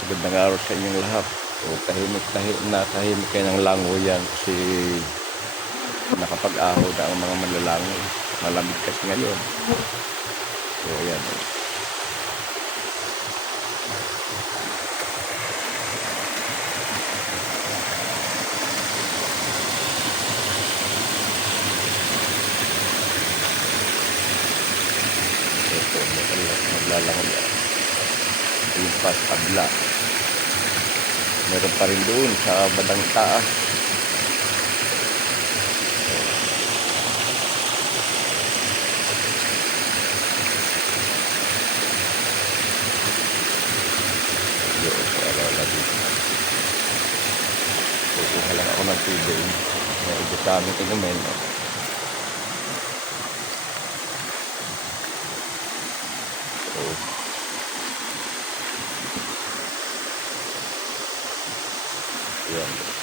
Magandang araw sa inyong lahat. So, tahimik kayo ng lango yan kasi nakapag-ahon na ang mga manlalangoy. Malamig kasi ngayon. So, ayan. Ito, maglalangoy yan. Yung pas tabla. Meron pa rin doon sa bandang taas. Yun, so alala dito. Kukuha lang ako ng tubig. Medyo sa aming inumin. So, yan.